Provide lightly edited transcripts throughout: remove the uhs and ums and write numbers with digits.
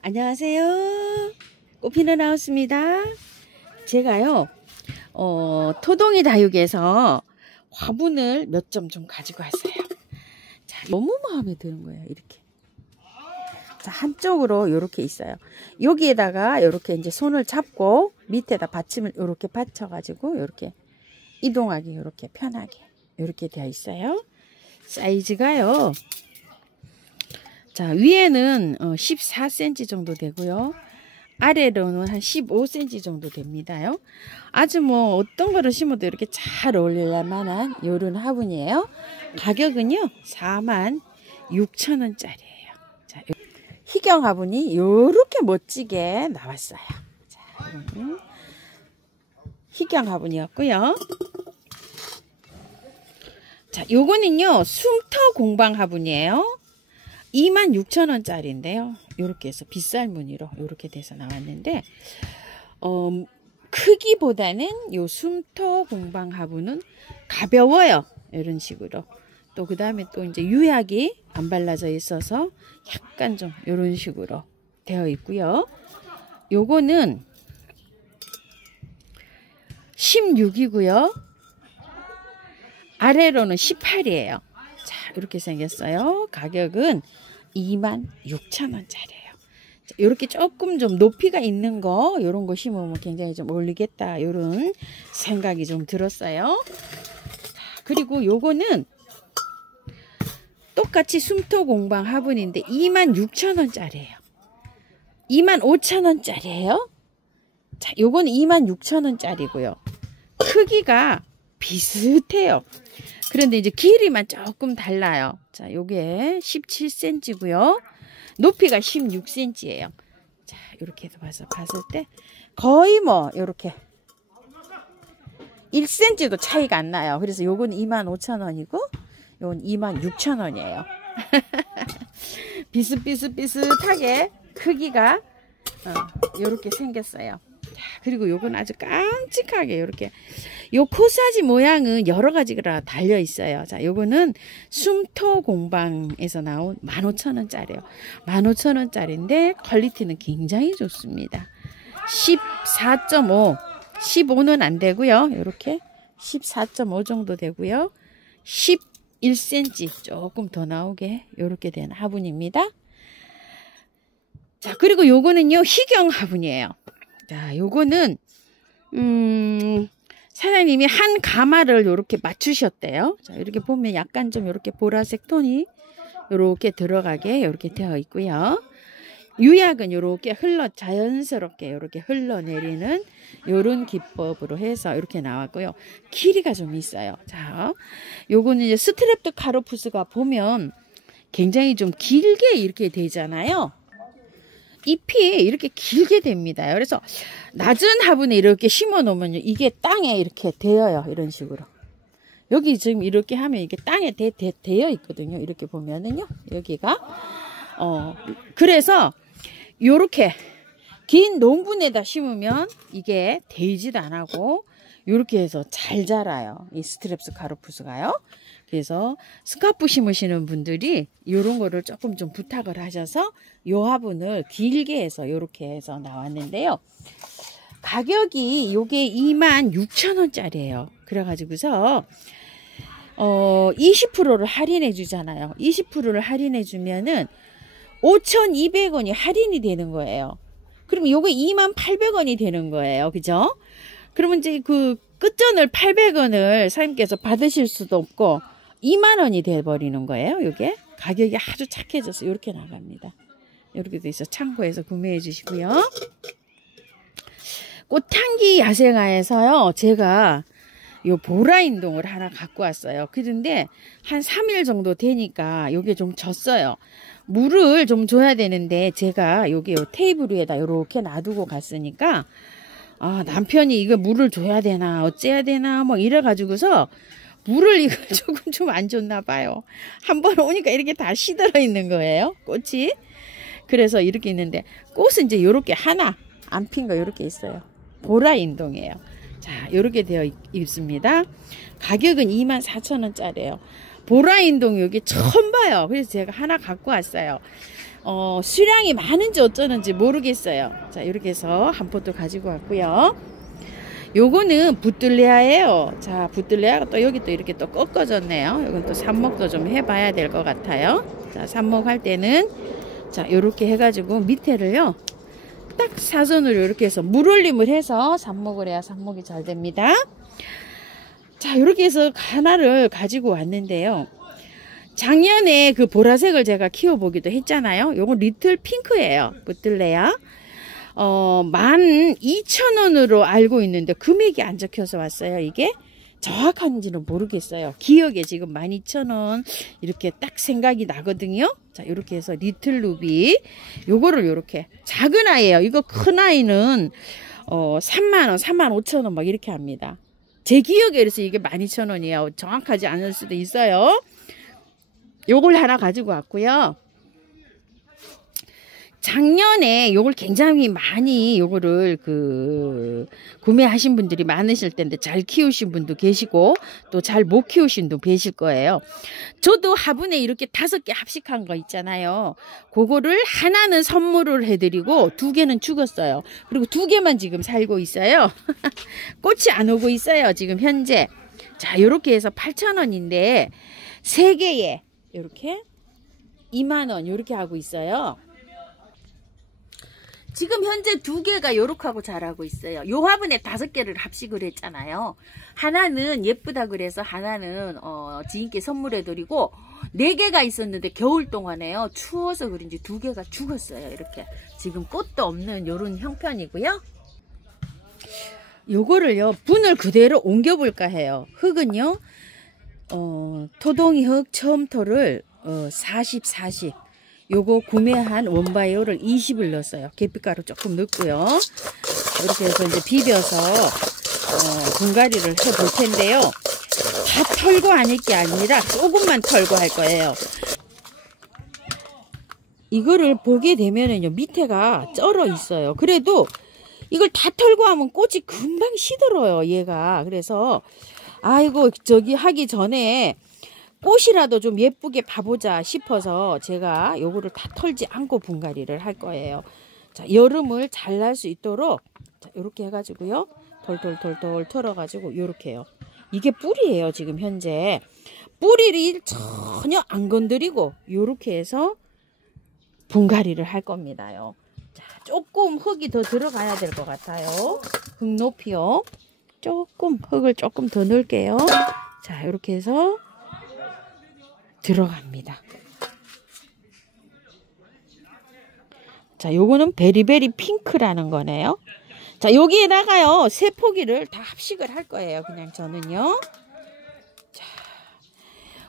안녕하세요. 꽃피는 나왔습니다. 제가요, 토동이 다육에서 화분을 몇 점 좀 가지고 왔어요. 자, 너무 마음에 드는 거예요. 이렇게. 자, 한쪽으로 이렇게 있어요. 여기에다가 이렇게 이제 손을 잡고 밑에다 받침을 이렇게 받쳐가지고 이렇게 이동하기 이렇게 편하게 이렇게 되어 있어요. 사이즈가요. 자, 위에는 14cm 정도 되고요. 아래로는 한 15cm 정도 됩니다요. 아주 뭐 어떤 거를 심어도 이렇게 잘 어울릴 만한 요런 화분이에요. 가격은요 46,000원짜리예요. 자, 희경 화분이 요렇게 멋지게 나왔어요. 자, 이거는 희경 화분이었고요. 자, 요거는요 숨터 공방 화분이에요. 26,000원짜리인데요. 이렇게 해서 빗살 무늬로 이렇게 돼서 나왔는데 크기보다는 요 숨터 공방 화분은 가벼워요. 이런 식으로. 또 그 다음에 또 이제 유약이 안 발라져 있어서 약간 좀 이런 식으로 되어 있고요. 요거는 16이고요. 아래로는 18이에요. 자, 이렇게 생겼어요. 가격은 26,000원짜리예요. 이렇게 조금 좀 높이가 있는 거, 이런 거 심으면 굉장히 좀 어울리겠다. 이런 생각이 좀 들었어요. 그리고 요거는 똑같이 숨터 공방 화분인데 26,000원짜리예요. 25,000원짜리예요. 자, 요거는 26,000원짜리고요. 크기가 비슷해요. 그런데 이제 길이만 조금 달라요. 자, 요게 17cm고요. 높이가 16cm예요. 자, 이렇게 해서 봤을 때 거의 뭐 이렇게 1cm도 차이가 안 나요. 그래서 요건 25,000원이고 요건 26,000원이에요. 비슷하게 크기가 요렇게 생겼어요. 그리고 요건 아주 깜찍하게 이렇게 요 코사지 모양은 여러 가지가 달려 있어요. 자, 요거는 숨터 공방에서 나온 15,000원짜리예요. 15,000원짜리인데 퀄리티는 굉장히 좋습니다. 14.5 15는 안 되고요. 이렇게 14.5 정도 되고요. 11cm 조금 더 나오게 이렇게 된 화분입니다. 자, 그리고 요거는요 희경 화분이에요. 자, 요거는 사장님이 한 가마를 이렇게 맞추셨대요. 자, 이렇게 보면 약간 좀 이렇게 보라색 톤이 이렇게 들어가게 이렇게 되어 있고요. 유약은 이렇게 자연스럽게 이렇게 흘러내리는 이런 기법으로 해서 이렇게 나왔고요. 길이가 좀 있어요. 자, 요거는 이제 스트랩드 카로푸스가 보면 굉장히 좀 길게 이렇게 되잖아요. 잎이 이렇게 길게 됩니다. 그래서 낮은 화분에 이렇게 심어 놓으면 이게 땅에 이렇게 대어요. 이런 식으로. 여기 지금 이렇게 하면 이게 땅에 대어 있거든요. 이렇게 보면은요. 여기가. 그래서 요렇게 긴 논분에다 심으면 이게 데이지도 안 하고 요렇게 해서 잘 자라요. 이 스트랩스 카로푸스가요. 그래서 스카프 심으시는 분들이 이런 거를 조금 좀 부탁을 하셔서 요 화분을 길게 해서 이렇게 해서 나왔는데요. 가격이 요게 26,000원짜리예요. 그래가지고서 20%를 할인해 주잖아요. 20%를 할인해 주면은 5,200원이 할인이 되는 거예요. 그러면 요게 28,000원이 되는 거예요. 그죠? 그러면 이제 그 끝전을 800원을 사장님께서 받으실 수도 없고 20,000원이 돼버리는 거예요. 요게 가격이 아주 착해져서 이렇게 나갑니다. 이렇게 돼 있어. 창고에서 구매해 주시고요. 꽃향기 야생화에서요. 제가 요 보라인동을 하나 갖고 왔어요. 그런데 한 3일 정도 되니까 요게 좀 졌어요. 물을 좀 줘야 되는데 제가 요게 요 테이블 위에다 이렇게 놔두고 갔으니까 남편이 이거 물을 줘야 되나 어째야 되나 뭐 이래 가지고서 물을 이거 조금 좀 안 줬나 봐요. 한번 오니까 이렇게 다 시들어 있는 거예요. 꽃이. 그래서 이렇게 있는데 꽃은 이제 요렇게 하나 안 핀 거 요렇게 있어요. 보라인동이에요. 자, 요렇게 되어 있습니다. 가격은 24,000원짜리예요. 보라인동 여기 처음 봐요. 그래서 제가 하나 갖고 왔어요. 수량이 많은지 어쩌는지 모르겠어요. 자, 이렇게 해서 한 포트 가지고 왔고요. 요거는 붓들레아예요. 자, 붓들레아가 또 여기 또 이렇게 또 꺾어졌네요. 이건 또 삽목도 좀 해봐야 될 것 같아요. 자, 삽목할 때는 자, 요렇게 해가지고 밑에를요, 딱 사선으로 이렇게 해서 물올림을 해서 삽목을 해야 삽목이 잘 됩니다. 자, 이렇게 해서 하나를 가지고 왔는데요. 작년에 그 보라색을 제가 키워보기도 했잖아요. 요건 리틀 핑크예요. 붓들레아. 12,000원으로 알고 있는데 금액이 안 적혀서 왔어요. 이게 정확한지는 모르겠어요. 기억에 지금 12,000원 이렇게 딱 생각이 나거든요. 자, 이렇게 해서 리틀 루비 요거를 요렇게 작은 아이예요. 이거 큰 아이는 3만원, 35,000원 막 이렇게 합니다. 제 기억에 그래서 이게 12,000원이에요. 정확하지 않을 수도 있어요. 요걸 하나 가지고 왔고요. 작년에 요걸 굉장히 많이 요거를 구매하신 분들이 많으실 텐데 잘 키우신 분도 계시고 또 잘 못 키우신 분도 계실 거예요. 저도 화분에 이렇게 5개 합식한 거 있잖아요. 그거를 하나는 선물을 해드리고 2개는 죽었어요. 그리고 2개만 지금 살고 있어요. 꽃이 안 오고 있어요. 지금 현재. 자, 요렇게 해서 8,000원인데 3개에 요렇게 2만원 요렇게 하고 있어요. 지금 현재 2개가 요렇게 하고 자라고 있어요. 요 화분에 5개를 합식을 했잖아요. 하나는 예쁘다 그래서 하나는 지인께 선물해 드리고 4개가 있었는데 겨울 동안에요. 추워서 그런지 2개가 죽었어요. 이렇게 지금 꽃도 없는 요런 형편이고요. 요거를요 분을 그대로 옮겨 볼까 해요. 흙은요 토동이 흙 처음토를 40, 40 요거 구매한 원바이오를 20을 넣었어요. 계피가루 조금 넣고요. 이렇게 해서 이제 비벼서 분갈이를 해 볼 텐데요. 다 털고 아닐 게 아니라 조금만 털고 할 거예요. 이거를 보게 되면은요 밑에가 쩔어 있어요. 그래도 이걸 다 털고 하면 꽃이 금방 시들어요. 얘가. 그래서 아이고 저기 하기 전에 꽃이라도 좀 예쁘게 봐보자 싶어서 제가 요거를 다 털지 않고 분갈이를 할 거예요. 자, 여름을 잘 날 수 있도록 자, 요렇게 해가지고요. 돌돌돌돌 털어가지고 요렇게요. 이게 뿌리예요. 지금 현재. 뿌리를 전혀 안 건드리고 요렇게 해서 분갈이를 할 겁니다요. 자, 조금 흙이 더 들어가야 될 것 같아요. 흙 높이요. 조금 흙을 조금 더 넣을게요. 자, 요렇게 해서 들어갑니다. 자, 요거는 베리베리 핑크라는 거네요. 자, 여기에다가요, 3포기를 다 합식을 할 거예요. 그냥 저는요. 자,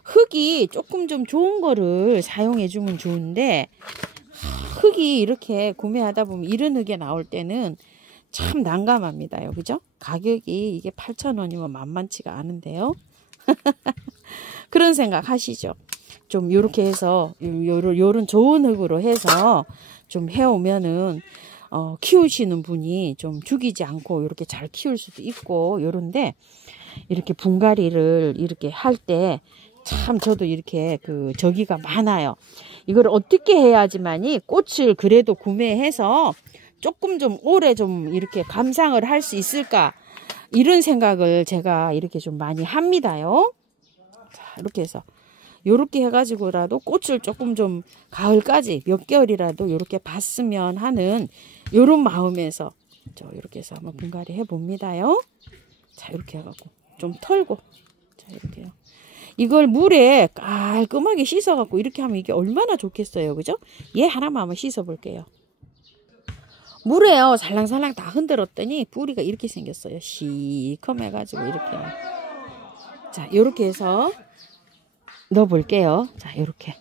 흙이 조금 좀 좋은 거를 사용해 주면 좋은데, 흙이 이렇게 구매하다 보면 이런 흙이 나올 때는 참 난감합니다요. 그죠? 가격이 이게 8,000원이면 만만치가 않은데요. 그런 생각 하시죠. 좀 요렇게 해서 요런 좋은 흙으로 해서 좀 해오면은 키우시는 분이 좀 죽이지 않고 이렇게 잘 키울 수도 있고 요런데 이렇게 분갈이를 이렇게 할 때 참 저도 이렇게 저기가 많아요. 이걸 어떻게 해야지만이 꽃을 그래도 구매해서 조금 좀 오래 좀 이렇게 감상을 할 수 있을까 이런 생각을 제가 이렇게 좀 많이 합니다요. 자, 이렇게 해서 요렇게 해가지고라도 꽃을 조금 좀 가을까지 몇 개월이라도 요렇게 봤으면 하는 요런 마음에서 이렇게 해서 한번 분갈이 해봅니다요. 자, 이렇게 해갖고 좀 털고 자, 이렇게요. 이걸 물에 깔끔하게 씻어갖고 이렇게 하면 이게 얼마나 좋겠어요. 그죠? 얘 하나만 한번 씻어볼게요. 물에요 살랑살랑 다 흔들었더니 뿌리가 이렇게 생겼어요. 시커매가지고 이렇게. 자, 요렇게 해서 넣어 볼게요. 자, 요렇게.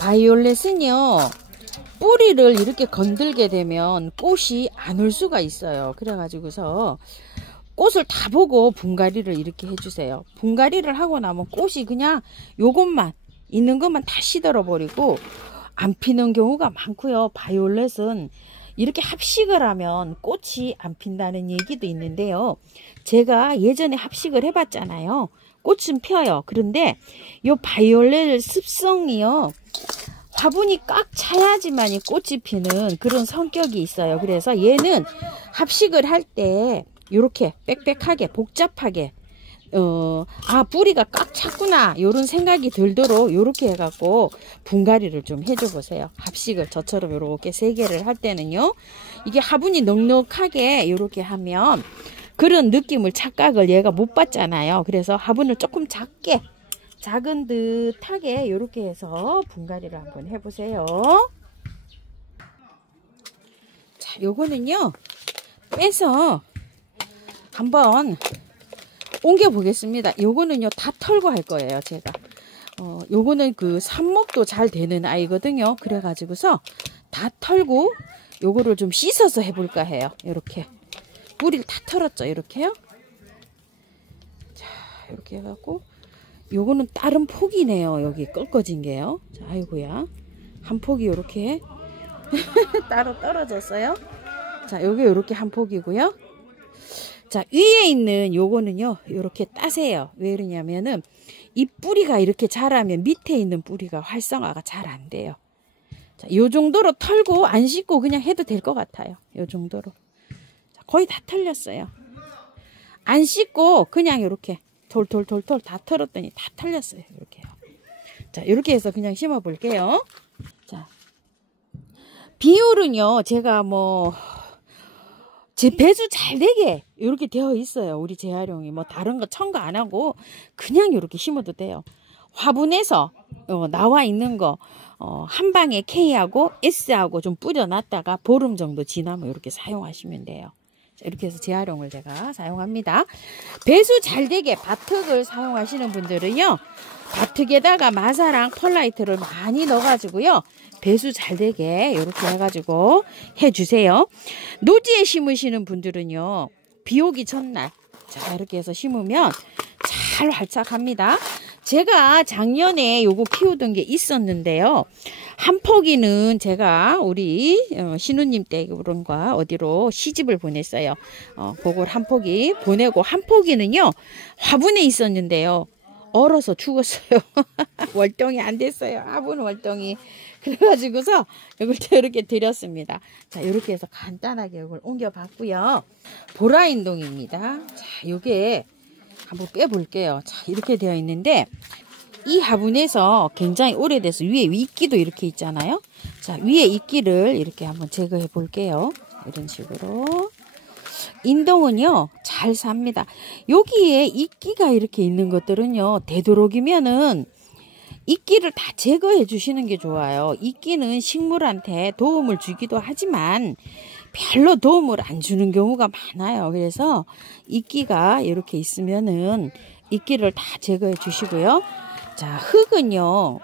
바이올렛은요 뿌리를 이렇게 건들게 되면 꽃이 안 올 수가 있어요. 그래가지고서 꽃을 다 보고 분갈이를 이렇게 해주세요. 분갈이를 하고 나면 꽃이 그냥 요것만 있는 것만 다 시들어 버리고 안 피는 경우가 많고요. 바이올렛은 이렇게 합식을 하면 꽃이 안 핀다는 얘기도 있는데요. 제가 예전에 합식을 해봤잖아요. 꽃은 펴요. 그런데 요 바이올렛 습성이요, 화분이 꽉 차야지만이 꽃이 피는 그런 성격이 있어요. 그래서 얘는 합식을 할 때 이렇게 빽빽하게 복잡하게 뿌리가 꽉 찼구나 요런 생각이 들도록 요렇게 해갖고 분갈이를 좀 해줘 보세요. 합식을 저처럼 요렇게 3개를 할 때는요, 이게 화분이 넉넉하게 요렇게 하면 그런 느낌을 착각을 얘가 못 받잖아요. 그래서 화분을 조금 작은 듯하게 요렇게 해서 분갈이를 한번 해보세요. 자, 요거는요 빼서 한번 옮겨 보겠습니다. 요거는요 다 털고 할 거예요. 제가 요거는 그 삽목도 잘 되는 아이거든요. 그래 가지고서 다 털고 요거를 좀 씻어서 해볼까 해요. 요렇게 뿌리를 다 털었죠. 이렇게요. 자, 이렇게 해갖고 요거는 다른 폭이네요. 여기 꺾어진 게요. 자, 아이고야, 한 폭이 요렇게 따로 떨어졌어요. 자, 요게 요렇게 한 폭이고요. 자, 위에 있는 요거는요 요렇게 따세요. 왜 그러냐면은 이 뿌리가 이렇게 자라면 밑에 있는 뿌리가 활성화가 잘 안 돼요. 자, 요 정도로 털고 안 씻고 그냥 해도 될 것 같아요. 요 정도로. 자, 거의 다 털렸어요. 안 씻고 그냥 요렇게 돌돌돌돌 다 털었더니 다 털렸어요. 이렇게요. 자, 이렇게 해서 그냥 심어 볼게요. 자, 비율은요 제가 제 배수 잘 되게 이렇게 되어 있어요. 우리 재활용이 다른 거 첨가 안 하고 그냥 이렇게 심어도 돼요. 화분에서 나와 있는 거 한 방에 K하고 S하고 좀 뿌려놨다가 보름 정도 지나면 이렇게 사용하시면 돼요. 자, 이렇게 해서 재활용을 제가 사용합니다. 배수 잘 되게 바특을 사용하시는 분들은요, 바특에다가 마사랑 펄라이트를 많이 넣어가지고요, 배수 잘 되게 이렇게 해가지고 해주세요. 노지에 심으시는 분들은요, 비 오기 전날 자 이렇게 해서 심으면 잘 활착합니다. 제가 작년에 요거 키우던 게 있었는데요, 한 포기는 제가 우리 신우님 댁으로인가 어디로 시집을 보냈어요. 그걸 한 포기 보내고, 한 포기는요 화분에 있었는데요 얼어서 죽었어요. 월동이 안 됐어요. 화분 월동이. 그래가지고서 이걸 이렇게 드렸습니다. 자, 이렇게 해서 간단하게 이걸 옮겨봤고요. 보라인동입니다. 자, 요게 한번 빼볼게요. 자, 이렇게 되어 있는데 이 화분에서 굉장히 오래돼서 위에 이끼도 이렇게 있잖아요. 자, 위에 이끼를 이렇게 한번 제거해 볼게요. 이런 식으로. 인동은요 잘 삽니다. 여기에 이끼가 이렇게 있는 것들은요 되도록이면은 이끼를 다 제거해 주시는 게 좋아요. 이끼는 식물한테 도움을 주기도 하지만 별로 도움을 안 주는 경우가 많아요. 그래서 이끼가 이렇게 있으면은 이끼를 다 제거해 주시고요. 자, 흙은요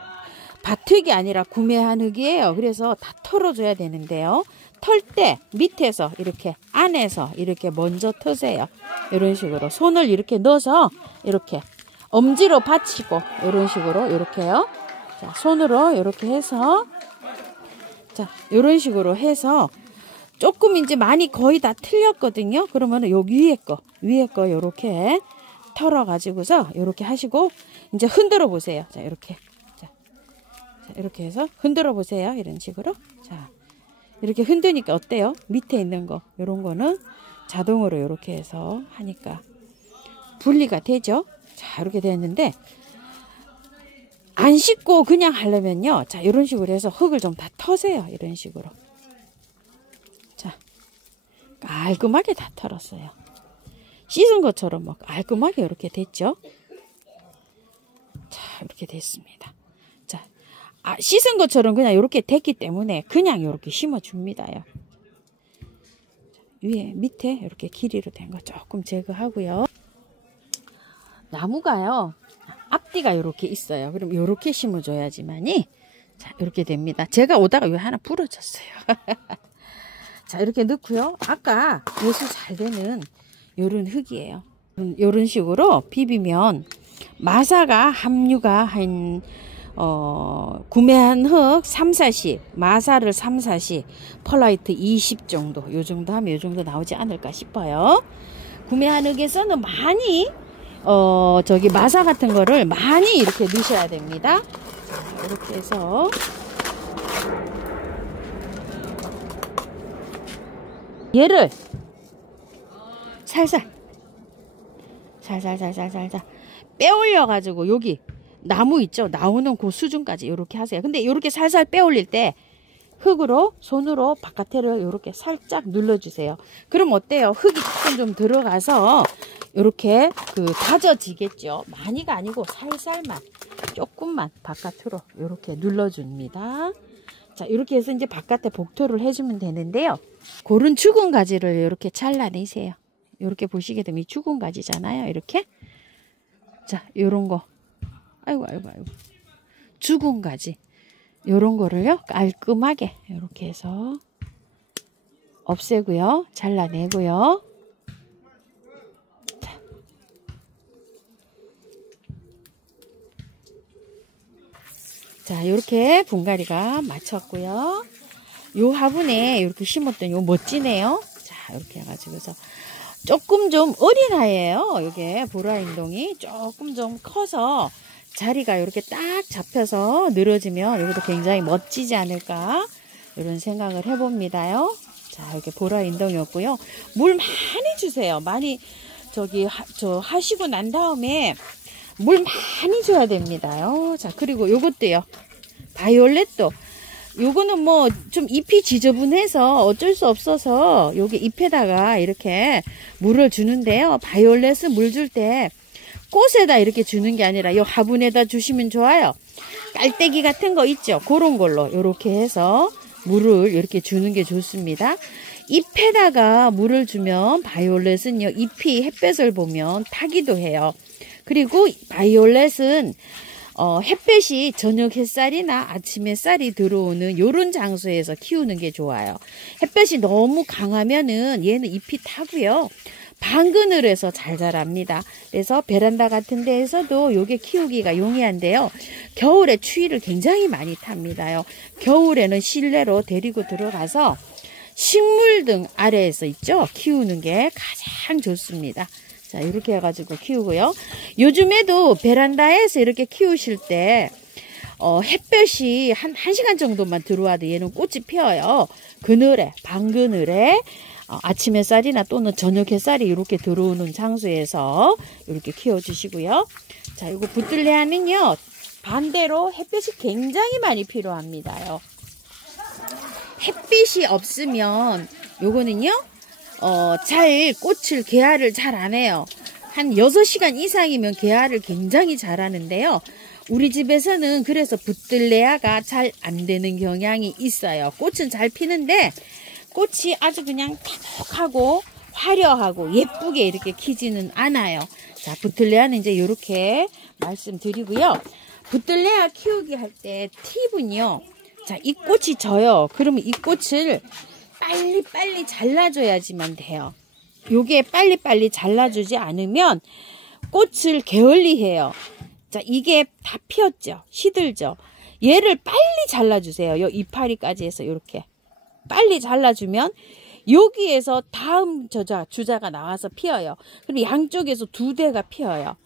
바특이 아니라 구매한 흙이에요. 그래서 다 털어줘야 되는데요, 털 때 밑에서 이렇게 안에서 이렇게 먼저 터세요. 이런 식으로 손을 이렇게 넣어서 이렇게 엄지로 받치고 이런 식으로 이렇게요. 자, 손으로 이렇게 해서 자 이런 식으로 해서 조금 이제 많이 거의 다 틀렸거든요. 그러면은 요 위에 거 이렇게 털어 가지고서 이렇게 하시고 이제 흔들어 보세요. 자, 이렇게 자 이렇게 해서 흔들어 보세요. 이런 식으로. 자, 이렇게 흔드니까 어때요? 밑에 있는 거 이런 거는 자동으로 이렇게 해서 하니까 분리가 되죠. 자, 이렇게 됐는데 안 씻고 그냥 하려면요, 자 이런 식으로 해서 흙을 좀 다 터세요. 이런 식으로. 자, 깔끔하게 다 털었어요. 씻은 것처럼 막 깔끔하게 이렇게 됐죠. 자, 이렇게 됐습니다. 자, 씻은 것처럼 그냥 이렇게 됐기 때문에 그냥 이렇게 심어줍니다요. 위에 밑에 이렇게 길이로 된 거 조금 제거하고요. 나무가요 앞뒤가 이렇게 있어요. 그럼 이렇게 심어줘야지만이 자 이렇게 됩니다. 제가 오다가 왜 하나 부러졌어요. 자, 이렇게 넣고요. 아까 배수 잘 되는 요런 흙이에요. 요런 식으로 비비면 마사가 함유가 한 구매한 흙 3, 40, 마사를 3, 40, 펄라이트 20 정도, 요 정도 하면 요 정도 나오지 않을까 싶어요. 구매한 흙에서는 많이 저기 마사 같은 거를 많이 이렇게 넣으셔야 됩니다. 자, 이렇게 해서 얘를 살살 빼올려 가지고 여기 나무 있죠, 나오는 그 수준까지 이렇게 하세요. 근데 이렇게 살살 빼올릴 때 흙으로 손으로 바깥에를 이렇게 살짝 눌러주세요. 그럼 어때요? 흙이 조금 좀 들어가서 이렇게 다져지겠죠. 많이가 아니고 살살만, 조금만 바깥으로 이렇게 눌러줍니다. 자, 이렇게 해서 이제 바깥에 복토를 해주면 되는데요. 고른 죽은 가지를 이렇게 잘라내세요. 이렇게 보시게 되면 죽은 가지잖아요. 이렇게. 자, 요런 거. 아이고. 죽은 가지. 요런 거를요, 깔끔하게 이렇게 해서 없애고요. 잘라내고요. 자, 이렇게 분갈이가 마쳤고요. 요 화분에 이렇게 심었던 요 멋지네요. 자, 이렇게 해가지고서 조금 좀 어린 아이예요. 이게 보라인동이 조금 좀 커서 자리가 이렇게 딱 잡혀서 늘어지면 이것도 굉장히 멋지지 않을까, 이런 생각을 해봅니다요. 자, 이렇게 보라인동이었고요. 물 많이 주세요. 많이 하시고 난 다음에 물 많이 줘야 됩니다요. 자, 그리고 요것도요. 바이올렛도 요거는 뭐 좀 잎이 지저분해서 어쩔 수 없어서 요게 잎에다가 이렇게 물을 주는데요. 바이올렛은 물 줄 때 꽃에다 이렇게 주는 게 아니라 요 화분에다 주시면 좋아요. 깔때기 같은 거 있죠. 그런 걸로 이렇게 해서 물을 이렇게 주는 게 좋습니다. 잎에다가 물을 주면 바이올렛은요, 잎이 햇볕을 보면 타기도 해요. 그리고 바이올렛은 햇볕이 저녁 햇살이나 아침 햇살이 들어오는 요런 장소에서 키우는 게 좋아요. 햇볕이 너무 강하면은 얘는 잎이 타고요. 방그늘에서 잘 자랍니다. 그래서 베란다 같은 데에서도 요게 키우기가 용이한데요. 겨울에 추위를 굉장히 많이 탑니다요. 겨울에는 실내로 데리고 들어가서 식물등 아래에서 있죠, 키우는 게 가장 좋습니다. 자, 이렇게 해가지고 키우고요. 요즘에도 베란다에서 이렇게 키우실 때 햇볕이 한 1시간 정도만 들어와도 얘는 꽃이 피어요. 그늘에, 방그늘에 아침 햇살이나 또는 저녁 햇살이 이렇게 들어오는 장소에서 이렇게 키워주시고요. 자, 이거 부들레아는요, 반대로 햇볕이 굉장히 많이 필요합니다요. 햇빛이 없으면 요거는요, 꽃을 개화를 잘 안 해요. 한 6시간 이상이면 개화를 굉장히 잘 하는데요. 우리 집에서는 그래서 부들레아가 잘 안 되는 경향이 있어요. 꽃은 잘 피는데 꽃이 아주 그냥 탁하고 화려하고 예쁘게 이렇게 키지는 않아요. 자, 부들레아는 이제 이렇게 말씀드리고요. 부들레아 키우기 할 때 팁은요. 자, 이 꽃이 져요. 그러면 이 꽃을 빨리 잘라줘야지만 돼요. 요게 빨리 잘라주지 않으면 꽃을 게을리해요. 자, 이게 다 피었죠. 시들죠. 얘를 빨리 잘라주세요. 요 이파리까지 해서 이렇게 빨리 잘라주면 여기에서 다음 주자가 나와서 피어요. 그럼 양쪽에서 2대가 피어요.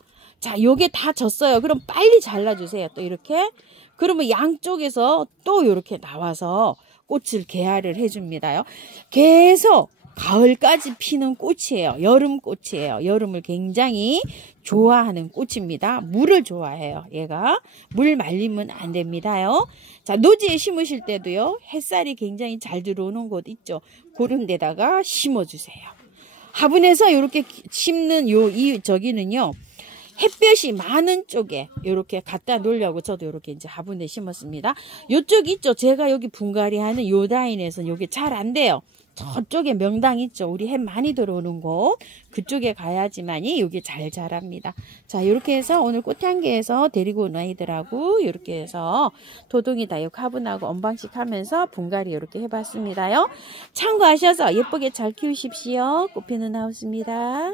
자, 요게 다 졌어요. 그럼 빨리 잘라주세요. 또 이렇게. 그러면 양쪽에서 또 이렇게 나와서 꽃을 개화를 해줍니다요. 계속 가을까지 피는 꽃이에요. 여름 꽃이에요. 여름을 굉장히 좋아하는 꽃입니다. 물을 좋아해요. 얘가 물 말리면 안 됩니다요. 자, 노지에 심으실 때도요, 햇살이 굉장히 잘 들어오는 곳 있죠. 그런 데다가 심어주세요. 화분에서 이렇게 심는 저기는요, 햇볕이 많은 쪽에 이렇게 갖다 놓으려고 저도 이렇게 이제 화분에 심었습니다. 요쪽 있죠. 제가 여기 분갈이 하는 요 라인에서는 요게 잘 안 돼요. 저쪽에 명당 있죠. 우리 햄 많이 들어오는 곳. 그쪽에 가야지만이 여기 잘 자랍니다. 자, 이렇게 해서 오늘 꽃향기에서 데리고 온 아이들하고 이렇게 해서 토동이 다육 화분하고 언방식 하면서 분갈이 이렇게 해봤습니다요. 참고하셔서 예쁘게 잘 키우십시오. 꽃피는 하우스입니다.